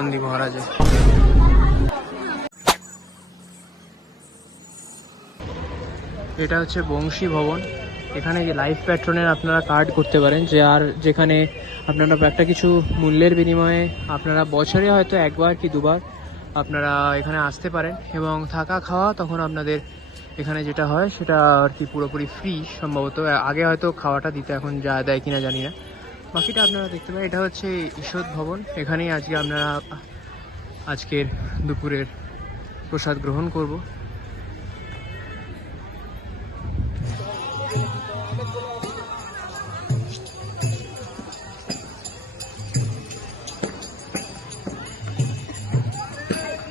নন্দী মহারাজের। এটা হচ্ছে বংশী ভবন। এখানে যে লাইফ প্যাট্রনের আপনারা কার্ড করতে পারেন, যে আর যেখানে আপনারা একটা কিছু মূল্যের বিনিময়ে আপনারা বছরে হয়তো একবার কি দুবার আপনারা এখানে আসতে পারেন, এবং থাকা খাওয়া তখন আপনাদের এখানে যেটা হয় সেটা আর কি পুরোপুরি ফ্রি সম্ভবত। আগে হয়তো খাওয়াটা দিতে, এখন যা দেয় কিনা জানি না। বাকিটা আপনারা দেখতে পারেন। এটা হচ্ছে ঈষৎ ভবন। এখানেই আজকে আপনারা আজকের দুপুরের প্রসাদ গ্রহণ করব।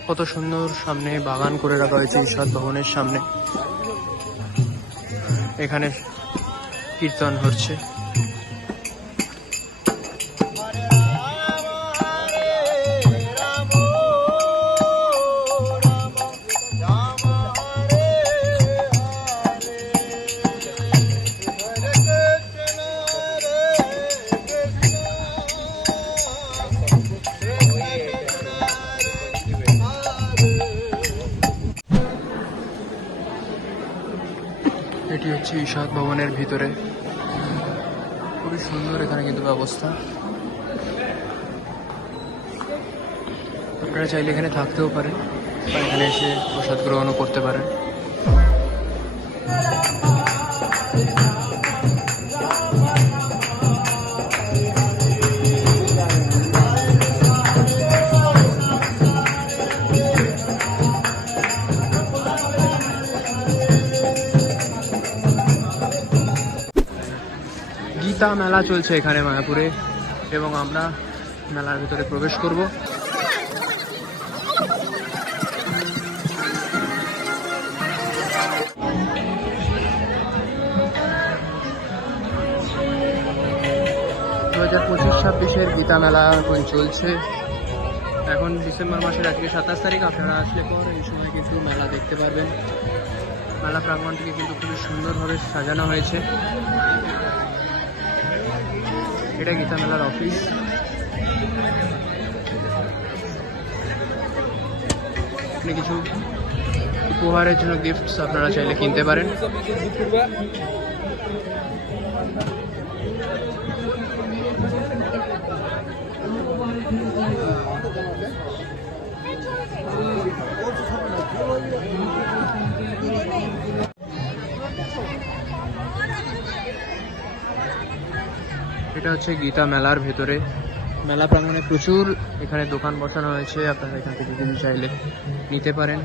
কত সুন্দর সামনে বাগান করে রাখা হয়েছে ঈষৎ ভবনের সামনে। এখানে কীর্তন হচ্ছে। এটি হচ্ছে ঈষৎ ভবনের ভিতরে। খুবই সুন্দর এখানে কিন্তু ব্যবস্থা। আপনারা চাইলে এখানে থাকতেও পারেন বা এখানে এসে প্রসাদ গ্রহণও করতে পারেন। গীতা মেলা চলছে এখানে মায়াপুরে, এবং আমরা মেলার ভিতরে প্রবেশ করব। দু 2025-26 গীতা মেলা এখন চলছে। এখন ডিসেম্বর মাসের আজকে 27 তারিখ। আপনারা আসলে পর এই সময় কিন্তু মেলা দেখতে পারবেন। মেলা প্রাঙ্গণটিকে কিন্তু খুবই সুন্দরভাবে সাজানো হয়েছে। এটা গীতা মেলার অফিস। আপনি কিছু উপহারের জন্য গিফটস আপনারা চাইলে কিনতে পারেন। এটা হচ্ছে গীতা মেলার ভেতরে। মেলা প্রাঙ্গণে প্রচুর এখানে দোকান বসানো হয়েছে। আপনারা এখান থেকে যদি চাইলে নিতে পারেন।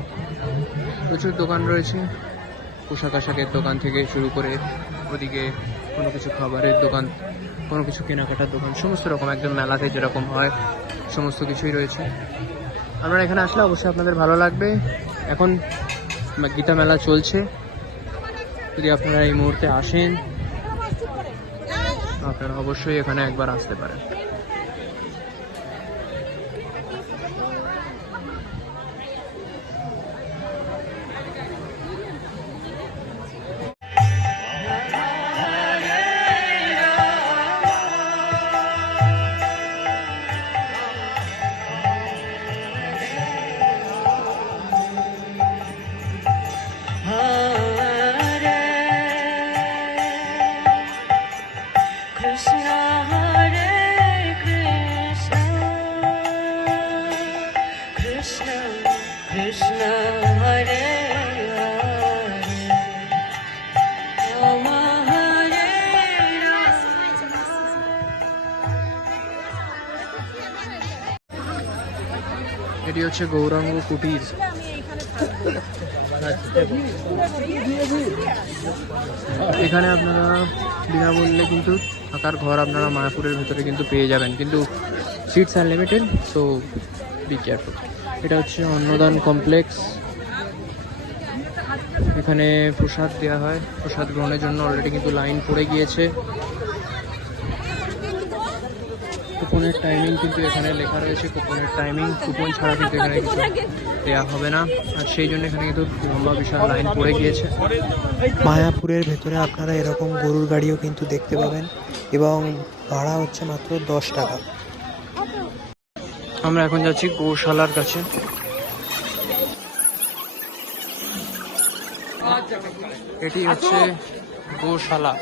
প্রচুর দোকান রয়েছে, পোশাক আশাকের দোকান থেকে শুরু করে ওদিকে কোনো কিছু খাবারের দোকান, কোনো কিছু কেনাকাটার দোকান, সমস্ত রকম একদম মেলাতে যেরকম হয় সমস্ত কিছুই রয়েছে। আপনারা এখানে আসলে অবশ্যই আপনাদের ভালো লাগবে। এখন গীতা মেলা চলছে। যদি আপনারা এই মুহূর্তে আসেন, আপনারা অবশ্যই এখানে একবার আসতে পারেন। এটি হচ্ছে গৌরাঙ্গ কুটির। এখানে আপনারা বিনামূল্যে কিন্তু থাকার ঘর আপনারা মায়াপুরের ভিতরে কিন্তু পেয়ে যাবেন, কিন্তু seats are limited, so be careful. এটা হচ্ছে অন্নদান কমপ্লেক্স। এখানে প্রসাদ দেওয়া হয়। প্রসাদ গ্রহণের জন্য অলরেডি কিন্তু লাইন পড়ে গিয়েছে। কুপনের টাইমিং কিন্তু এখানে লেখা রয়েছে, কুপনের টাইমিং। কুপন ছাড়া কিন্তু এখানে কিছু দেওয়া হবে না, আর সেই জন্য এখানে কিন্তু লম্বা বিশাল লাইন পড়ে গিয়েছে। মায়াপুরের ভেতরে আপনারা এরকম গরুর গাড়িও কিন্তু দেখতে পাবেন, এবং ভাড়া হচ্ছে মাত্র 10 টাকা। আমরা এখন যাচ্ছি গৌশালার কাছে। এটি হচ্ছে গৌশালা।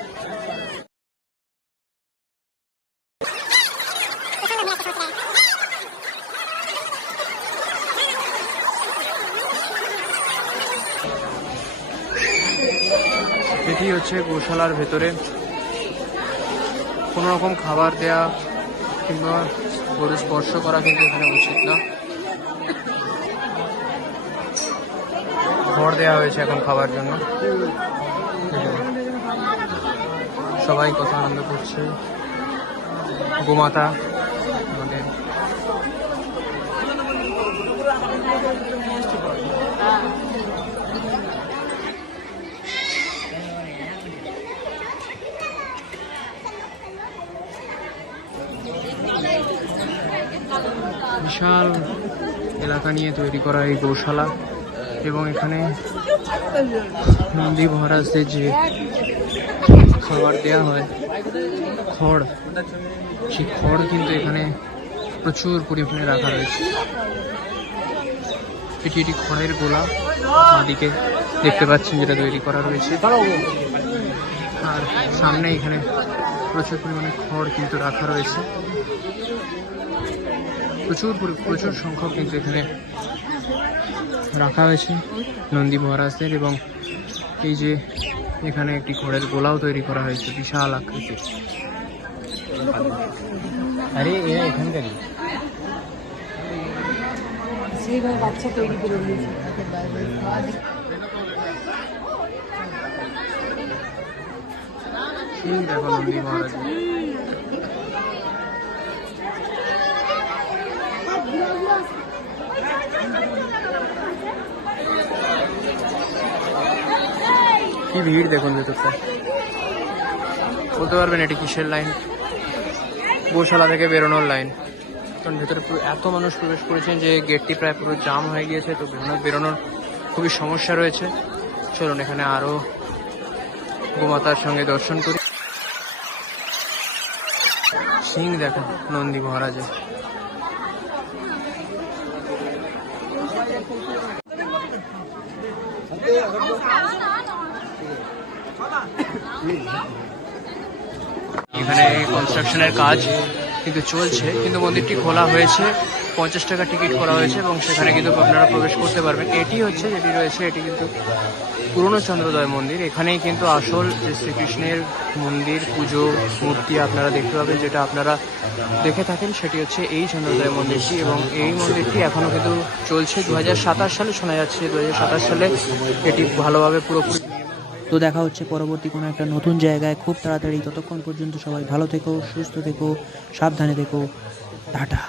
এটি হচ্ছে গৌশালার ভেতরে কোনো রকম খাবার দেয়া কিংবা গরু স্পর্শ করা কিন্তু এখানে উচিত না। খড় দেওয়া হয়েছে এখন খাবার জন্য। সবাই কত আনন্দ করছে। গোমাতা আমাদের বিশাল এলাকা নিয়ে তৈরি করা এই গৌশালা, এবং এখানে নন্দী মহারাজদের যে খাবার দেওয়া হয় খড়, সেই খড় কিন্তু এখানে প্রচুর পরিমাণে রাখা রয়েছে। এটি একটি খড়ের গোলা দিকে দেখতে পাচ্ছেন যেটা তৈরি করা রয়েছে, আর সামনে এখানে প্রচুর পরিমাণে খড় কিন্তু রাখা রয়েছে। প্রচুর সংখ্যক কিন্তু এখানে রাখা হয়েছে নন্দী মহারাজদের, এবং এই যে এখানে একটি খড়ের গোলাও তৈরি করা হয়েছে বিশাল আকৃতির। আরে এরা এখানকারই বাচ্চা তৈরি করে দিয়েছে। দেখো নন্দী মহারাজ কি ভিড় দেখুন ভেতরটা। বলতে পারবেন এটি কিসের লাইন? গৌশালা থেকে বেরোনোর লাইন। কারণ ভেতরে এত মানুষ প্রবেশ করেছেন যে গেটটি প্রায় পুরো জাম হয়ে গিয়েছে, তো বেরোনোর খুবই সমস্যা রয়েছে। চলুন এখানে আরো গোমাতার সঙ্গে দর্শন করি। সিং দেখুন নন্দী মহারাজের। এখানে কনস্ট্রাকশনের কাজ কিন্তু চলছে, কিন্তু মন্দিরটি খোলা হয়েছে, 50 টাকা টিকিট করা হয়েছে এবং সেখানে কিন্তু আপনারা প্রবেশ করতে পারবেন। এটি হচ্ছে যেটি রয়েছে, এটি কিন্তু পুরনো চন্দ্রোদয় মন্দির। এখানেই কিন্তু আসল যে শ্রীকৃষ্ণের মন্দির পুজো মূর্তি আপনারা দেখতে পাবেন, যেটা আপনারা দেখে থাকেন সেটি হচ্ছে এই চন্দ্রোদয় মন্দিরটি, এবং এই মন্দিরটি এখনও কিন্তু চলছে। 2027 সালে শোনা যাচ্ছে, 2027 সালে এটি ভালোভাবে পুরোপুরি। তো দেখা হচ্ছে পরবর্তী কোনো একটা নতুন জায়গায় খুব তাড়াতাড়ি। ততক্ষণ পর্যন্ত সবাই ভালো থেকো, সুস্থ থেকো, সাবধানে থেকো। টাটা।